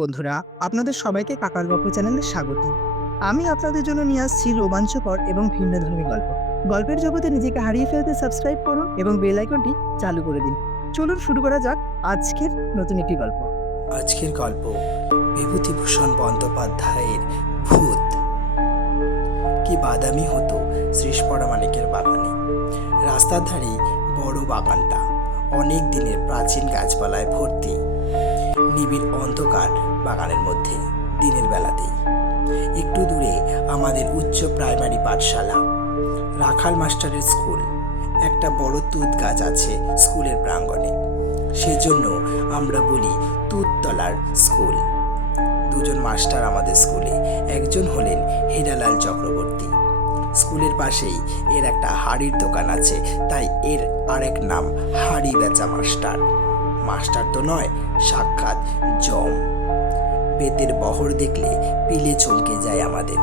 বন্ধুরা, আপনাদের সবাইকে কাকার গল্প চ্যানেলে স্বাগত। আমি আপনাদের জন্য নিয়ে আসছি রোমাঞ্চকর এবং ভিন্নধর্মী গল্প। গল্পের জগতে নিজেকে হারিয়ে ফেলতে সাবস্ক্রাইব করুন এবং বেল আইকনটি চালু করে দিন। চলুন শুরু করা যাক আজকের নতুন একটি গল্প। আজকের গল্প বিভূতিভূষণ বন্দ্যোপাধ্যায়ের ভূত। কি বাদামি হতো শ্রীশ পরামানিকের বাগানে। রাস্তার ধারে বড় বাগানটা অনেক দিনের প্রাচীন গাছপালায় ভর্তি। নিবিড় অন্ধকার বাগানের মধ্যে দিনের বেলাতেই। একটু দূরে আমাদের উচ্চ প্রাইমারি পাঠশালা, রাখাল মাস্টারের স্কুল। একটা বড় তুত গাছ আছে স্কুলের প্রাঙ্গণে, সেজন্য আমরা বলি তুততলার স্কুল। দুজন মাস্টার আমাদের স্কুলে, একজন হলেন হীরালাল চক্রবর্তী। স্কুলের পাশেই এর একটা হাড়ির দোকান আছে, তাই এর আরেক নাম হাড়ি বেচা মাস্টার। মাস্টার তো নয়, সাক্ষাৎ জম। বেতের বহর দেখলে পিলে চমকে যায় আমাদের।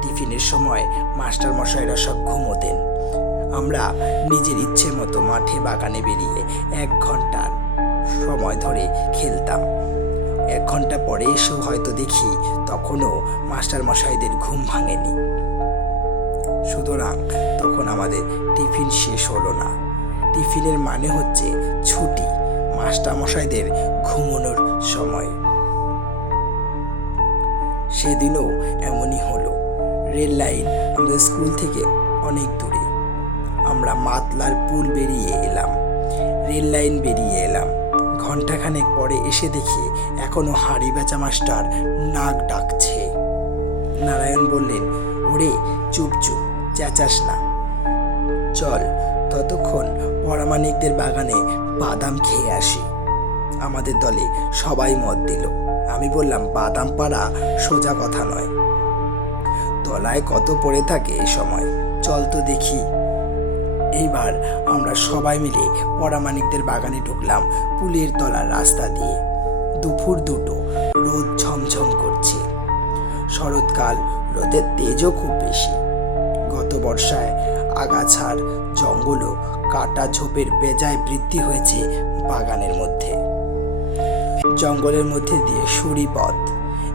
টিফিনের সময় মাস্টার মশাইরা সব ঘুমোতেন। আমরা নিজের ইচ্ছে মতো মাঠে বাগানে বেরিয়ে 1 ঘন্টার সময় ধরে খেলতাম। 1 ঘন্টা পরে এসেও হয়তো দেখি তখনও মাস্টার মশাইদের ঘুম ভাঙেনি। সুতরাং তখন আমাদের টিফিন শেষ হলো না। টিফিনের মানে হচ্ছে ছুটি, মাস্টার মশাইদের ঘুমানোর সময়। সেদিনও এমনই হলো। রেল লাইন আমাদের স্কুল থেকে অনেক দূরে। আমরা মাতলার পুল বেরিয়ে এলাম, রেল লাইন বেরিয়ে এলাম। ঘন্টাখানেক পরে এসে দেখি এখনো হাড়ি বেচা মাস্টার নাক ডাকছে। নারায়ণ বললেন, ওরে চুপ চুপ, চেঁচাস না, চল ততক্ষণ পরামানিকদের বাগানে বাদাম খেয়ে আসি। আমাদের দলে সবাই মত দিল। আমি বললাম, বাদাম পাড়া সোজা কথা নয়, তলায় কত পড়ে থাকে এ সময়, চল তো দেখি। এইবার আমরা সবাই মিলে পরামানিকদের বাগানে ঢুকলাম পুলের তলার রাস্তা দিয়ে। দুপুর 2টো, রোদ ঝমঝম করছে। শরৎকাল, রোদের তেজও খুব বেশি। গত বর্ষায় আগাছার জঙ্গলও কাটা ঝোপের বেজায় বৃদ্ধি হয়েছে বাগানের মধ্যে। জঙ্গলের মধ্যে দিয়ে সুড়ি পথ,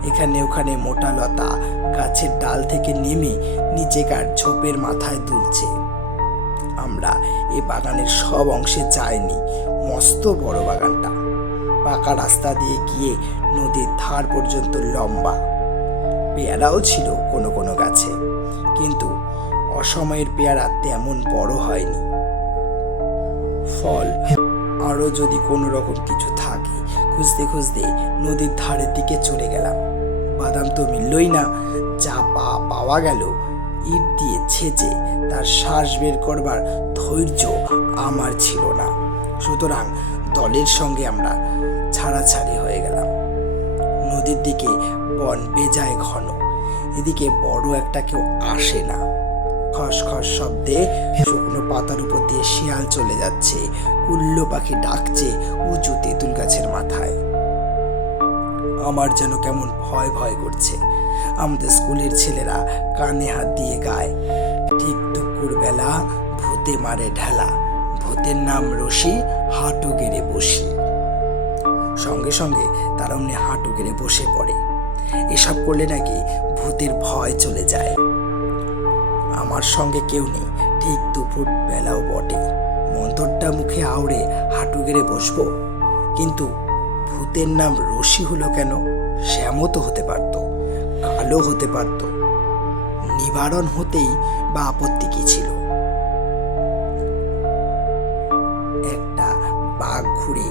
এখানে ওখানে মোটা লতা গাছের ডাল থেকে নেমে নিচেকার ঝোপের মাথায় দুলছে। আমরা এই বাগানের সব অংশে যাইনি। মস্ত বড় বাগানটা পাকা রাস্তা দিয়ে গিয়ে নদীর ধার পর্যন্ত লম্বা। পেয়ারাও ছিল কোনো কোনো গাছে, কিন্তু অসময়ের পেয়ারা তেমন বড় হয়নি। ফল আরও যদি কোনো রকম কিছু থাকে খুঁজতে খুঁজতে নদীর ধারের দিকে চলে গেলাম। বাদাম তো মিললই না। যা পাওয়া গেল ইট দিয়ে ছেঁচে তার শ্বাস বের করবার ধৈর্য আমার ছিল না। সুতরাং দলের সঙ্গে আমরা ছাড়াছাড়ি হয়ে গেলাম। নদীর দিকে বন বেজায় ঘন, এদিকে বড় একটা কেউ আসে না। খস খস শব্দে শুকনো পাতার উপর দিয়ে শিয়াল চলে যাচ্ছে, কুল্ল পাখি ডাকছে উঁচু তেঁতুল গাছের মাথায়। আমার যেন কেমন ভয় ভয় করছে। আমাদের স্কুলের ছেলেরা কানে হাত দিয়ে গায়, ঠিক দুপুর বেলা ভূতে মারে ঢেলা, ভূতের নাম রশি, হাঁটু গেড়ে বসি। সঙ্গে সঙ্গে তারা অমনি হাঁটু গেড়ে বসে পড়ে। এসব করলে নাকি ভূতের ভয় চলে যায়। আমার সঙ্গে কেউ নেই, ঠিক দুপুর বেলাও বটে। মন্তরটা মুখে আউড়ে হাঁটু গেড়ে বসবো, কিন্তু ভূতের নাম রশি হলো কেন? শ্যামও তো হতে পারত, কালো হতে পারত। নিবারণ হতেই বা আপত্তি কি ছিল? একটা বাঘ ঘুরে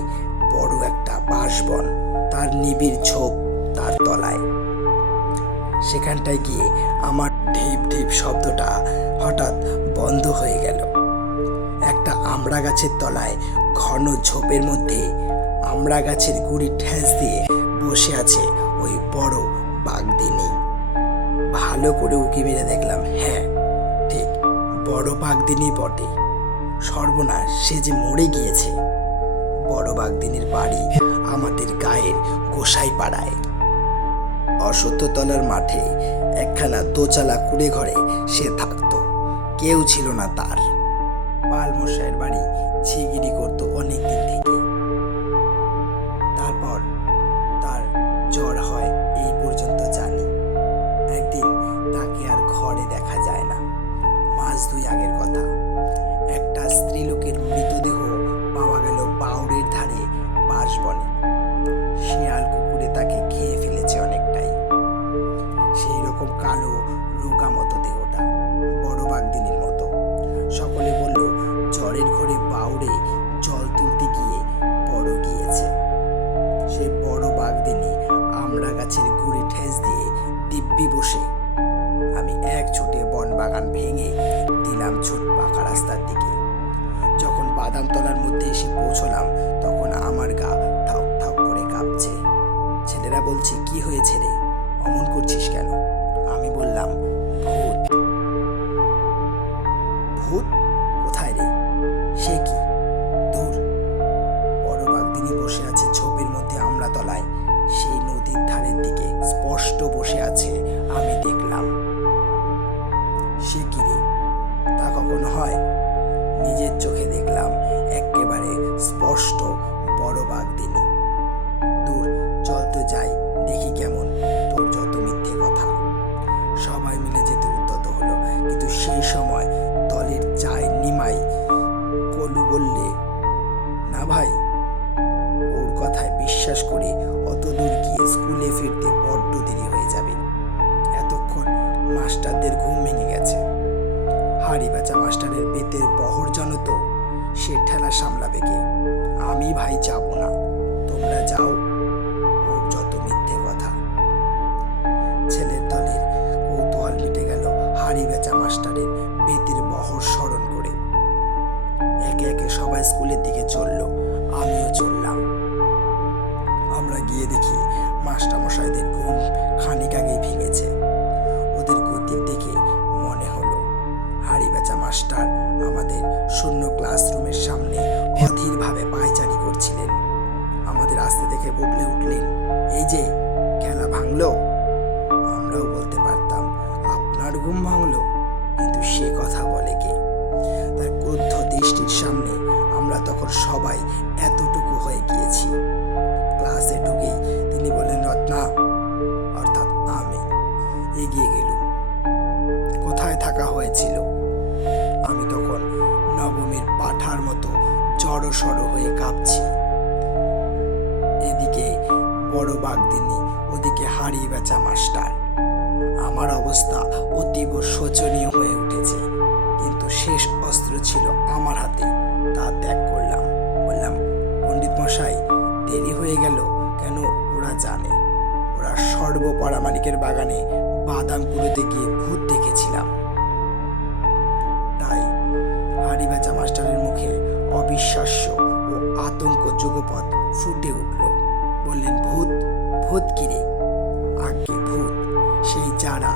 বড় একটা বাঁশবন, তার নিবিড় ঝোপ তার তলায়। সেখানটায় গিয়ে আমার ঢিপ ঢিপ শব্দটা হঠাৎ বন্ধ হয়ে গেল। একটা আমড়া গাছের তলায় ঘন ঝোপের মধ্যে আমড়া গাছের গুড়ি ঠেস দিয়ে বসে আছে ওই বড় বাঘদিনী। ভালো করে উঁকি মেরে দেখলাম, হ্যাঁ ঠিক বড় বাঘদিনী বটে। সর্বনাশ, সে যে মরে গিয়েছে। বড় বাঘদিনীর বাড়ি আমাদের গায়ের গোসাই পাড়ায়। অশ্বত্থতলার মাঠে একখানা দোচালা কুড়ে ঘরে সে থাকতো, কেউ ছিল না তার। পাল মশাইয়ের বাড়ি ঝিগিরি করতো অনেক দিন থেকে। তারপর তার বাগদিনী আমরা গাছের গুড়ি ঠেস দিয়ে দিব্যি বসে। আমি এক ছুটে বন বাগান ভেঙে দিলাম ছোট পাকা রাস্তার দিকে। যখন বাদামতলার মধ্যে এসে পৌঁছলাম তখন আমার গা ঠাক ঠাক করে কাঁপছে। ছেলেরা বলছে, কি হয়েছে রে, অমন করছিস কেন? আমি বললাম, ভূত। ভূত কোথায় রে? সে কি? দূর, বড় বাগদিনী বসে আছে ঝোপের মধ্যে আমড়াতলায়, সেই নদীর ধারের দিকে স্পষ্ট বসে আছে, আমি দেখলাম। সে কি রে, তা কখনো হয়? নিজের চোখে দেখলাম একেবারে স্পষ্ট বড় বাগদিনী। দূর, চল তো যাই, দেখি কেমন, তোর যত মিথ্যে কথা। সবাই মিলে যেতে উদ্যত হলো, কিন্তু সেই সময় দলের চায় নিমাই কলু বললে, না ভাই, ওর কথায় বিশ্বাস করে অত দূর গিয়ে স্কুলে ফিরতে বড্ড দেরি হয়ে যাবে। এতক্ষণ মাস্টারদের ঘুম ভেঙে গেছে। হাড়ি বেচা মাস্টারের বেতের বহর জানো তো, সে ঠেলা সামলাবে কে? আমি ভাই যাব না, তোমরা যাও, ওর যত মিথ্যে কথা। ছেলের দলের কৌতূহল মিটে গেল হাড়ি বেচা মাস্টারের বেতের বহর স্মরণ করে। একে একে সবাই স্কুলের দিকে চলল, আমিও চললাম। আমরা গিয়ে দেখি মাস্টারমশাইদের ঘুম খানিক আগেই ভেঙেছে। ওদের গতি দেখে মনে হলো হাড়ি বেচা মাস্টার আমাদের শূন্য ক্লাসরুমের সামনে অধীরভাবে পায়চারি করছিলেন। আমাদের আসতে দেখে বলে উঠলেন, এই যে খেলা ভাঙলো। আমরাও বলতে পারতাম, আপনার ঘুম ভাঙলো, কিন্তু সে কথা বলে কে? তার ক্রুদ্ধ দৃষ্টির সামনে আমরা তখন সবাই এতটুকু হয়ে গিয়েছি। ক্লাসে ঢুকেই তিনি বললেন, রত্না, অর্থাৎ আমি। এগিয়ে গেলুম। কোথায় থাকা হয়েছিল? আমি তখন নবমীর পাঠার মতো জড়সড় হয়ে কাঁপছি। এদিকে বড় বাগদিনী, ওদিকে হাড়ি বেচা মাস্টার। আমার অবস্থা অতীব শোচনীয় হয়ে উঠেছে, কিন্তু শেষ অস্ত্র ছিল আমার হাতে, তা ত্যাগ করলাম। বললাম, পণ্ডিত মশাই, দেরি হয়ে গেল কেন? ওরা জানে, ওরা সর্বপরামানিকের বাগানে বাদাম কুড়োতে গিয়ে ভূত দেখেছিলাম। তাই হাড়ি বেচা মাস্টারের মুখে অবিশ্বাস্য ও আতঙ্ক যুগপৎ ফুটে উঠল। বললেন, ভূত? ভূত কিরে? আজ্ঞে ভূত, সেই যারা।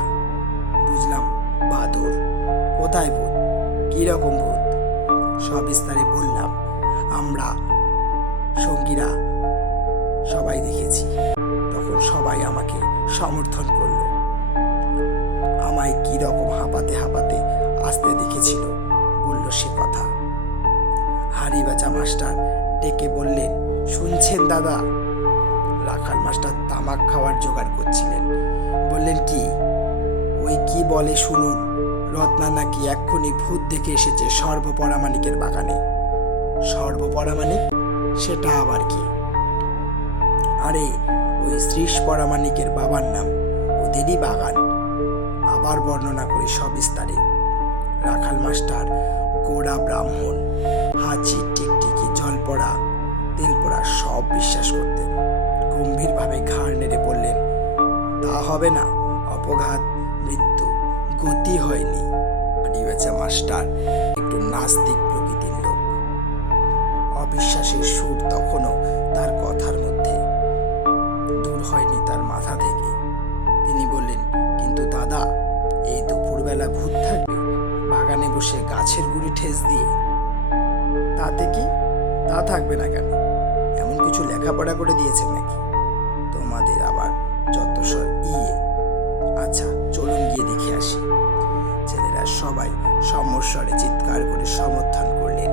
বুঝলাম, বাদর। কোথায় ভূত? কিরকম ভূত? সবিস্তারে বললাম। আমরা সঙ্গীরা সবাই দেখেছি। তখন সবাই আমাকে সমর্থন করল। আমায় কি রকম হাঁপাতে হাঁপাতে আসতে দেখেছিল, বলল সে কথা। হাড়ি বেচা মাস্টার ডেকে বললেন, শুনছেন দাদা? রাখাল মাস্টার তামাক খাওয়ার জোগাড় করছিলেন। বললেন, কি? ওই কি বলে শুনুন, রত্না নাকি এক্ষুনি ভূত দেখে এসেছে সর্বপরামানিকের বাগানে। সর্বপরামানিক? সেটা আবার কি? আরে, ওই শ্রীশ পরামানিকের বাবার নাম, ওদেরই বাগান। আবার বর্ণনা করি সবিস্তারে। রাখাল মাস্টার গোড়া ব্রাহ্মণ, হাঁচি, টিকটিকি, জলপড়া, তেলপড়া সব বিশ্বাস করতেন। গম্ভীরভাবে ঘাড় নেড়ে বললেন, তা হবে না, অপঘাত, মৃত্যু, গতি হয়নি। হাড়ি বেচা মাস্টার একটু নাস্তিক প্রকৃতির লোক। অবিশ্বাসের সুর তখনও তার কথার মধ্যে দূর হয়নি তার মাথা থেকে। তিনি বললেন, কিন্তু দাদা, এই দুপুরবেলা ভূত থাকবে বাগানে বসে গাছের গুড়ি ঠেস দিয়ে? তাতে কি? তা থাকবে না কেন? এমন কিছু লেখাপড়া করে দিয়েছেন নাকি? তোমাদের আবার যত সব ইয়ে। আচ্ছা, চলুন গিয়ে দেখে আসি। ছেলেরা সবাই সমস্বরে চিৎকার করে সমর্থন করলেন।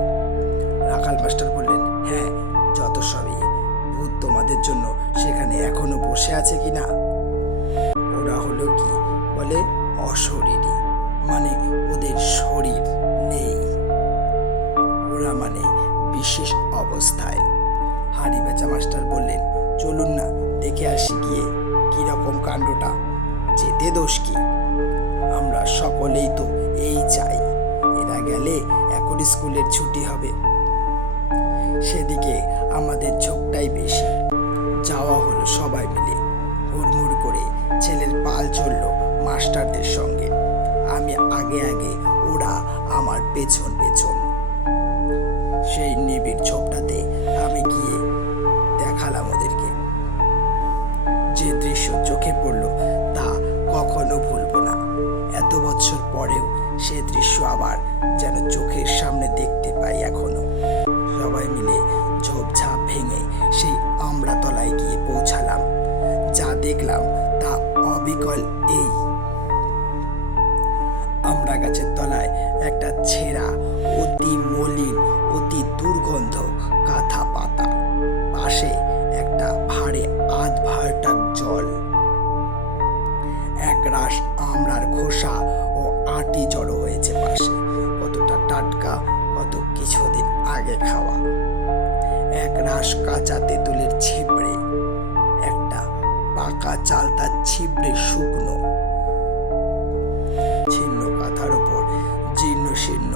রাখাল মাস্টার বললেন, হ্যাঁ, যত সবই। ভূত তোমাদের জন্য সেখানে এখনো বসে আছে কি না? ওরা হলো কি বলে, অশরীরী, মানে ওদের শরীর নেই। ওরা মানে বিশেষ অবস্থায়। হাড়ি বেচা মাস্টার বললেন, চলুন না দেখে আসি গিয়ে কিরকম কাণ্ডটা, যেতে দোষ কি? আমরা সকলেই তো এই চাই, এরা গেলে এখন স্কুলের ছুটি হবে। সেদিকে আমাদের ঝোঁকটাই বেশি। যাওয়া হলো সবাই মিলে। হুড়মুড় করে ছেলের পাল চলল মাস্টারদের সঙ্গে। আমি আগে আগে, ওরা আমার পেছন পেছন। সেই নিবিড় ঝোপটাতে আমি গিয়ে দেখালাম ওদেরকে। যে দৃশ্য চোখে পড়ল তা কখনো ভুলবো না। এত বছর পরেও সে দৃশ্য আবার যেন চোখের সামনে দেখতে পাই এখনো। সবাই মিলে ঝোপঝাপ ভেঙে সেই আমড়াতলায় গিয়ে পৌঁছালাম। যা দেখলাম তা অবিকল এই: আমড়া গাছের তলায় একটা ছেঁড়া, অতি মলিন, অতি দুর্গন্ধ কাঁথা পাতা, পাশে একটা ভাঁড়ে আধ ভাঁড়টা জল, এক রাশ আমড়ার খোসা ও আটি জড়ো হয়েছে পাশে, কতটা টাটকা, কত কিছুদিন আগে খাওয়া। এক রাশ কাঁচা তেঁতুলের ছিবড়ে, একটা পাকা চালতার ছিবড়ে শুকনো। ছিন্ন কাঁথার উপর জীর্ণ শীর্ণ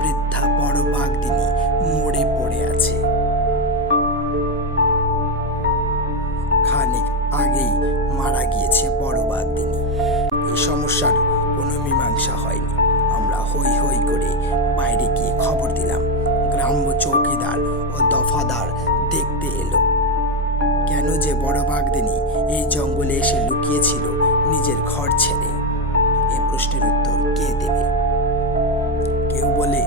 বৃদ্ধা বড় বাঘদিনী মরে পড়ে আছে। খানিক আগেই মারা গিয়েছে বড় বাঘদিনী। এই সমস্যার কোনো মীমাংসা হয়নি। আমরা হই হই করে বাইরে গিয়ে খবর দিলাম। গ্রাম্য চৌকিদার ও দফাদার দেখতে এলো। কেন যে বড় বাঘদিনী এই জঙ্গলে এসে লুকিয়েছিল নিজের ঘর ছেড়ে, এই প্রশ্নের উত্তর কে দেবে? কেউ বলে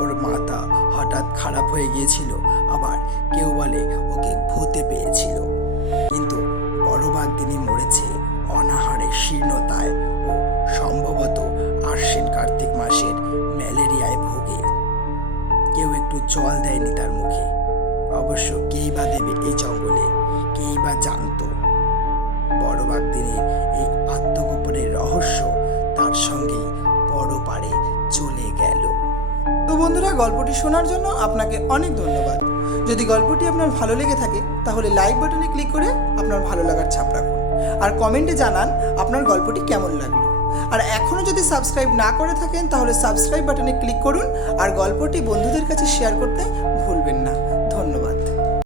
ওর মাথা হঠাৎ খারাপ হয়ে গিয়েছিল, আবার কেউ বলে ওকে ভূতে পেয়েছিল। কিন্তু বড় বাঘদিনী মরেছে অনাহারের শীর্ণতায় ও সম্ভবত আশ্বিন কার্তিক মাসের ম্যালেরিয়ায় ভোগে। কেউ একটু জল দেয়নি তার মুখে। অবশ্য কেই বা দেবে এই জঙ্গলে? কেই বা জানতো? বড় বাঘদিনীর এই আত্মগোপনের রহস্য তার সঙ্গেই বড় পারে চলে গেল। তো বন্ধুরা, গল্পটি শোনার জন্য আপনাকে অনেক ধন্যবাদ। যদি গল্পটি আপনার ভালো লেগে থাকে তাহলে লাইক বাটনে ক্লিক করে আপনার ভালো লাগার ছাপ রাখুন, আর কমেন্টে জানান আপনার গল্পটি কেমন লাগলো। আর এখনও যদি সাবস্ক্রাইব না করে থাকেন তাহলে সাবস্ক্রাইব বাটনে ক্লিক করুন, আর গল্পটি বন্ধুদের কাছে শেয়ার করতে ভুলবেন না।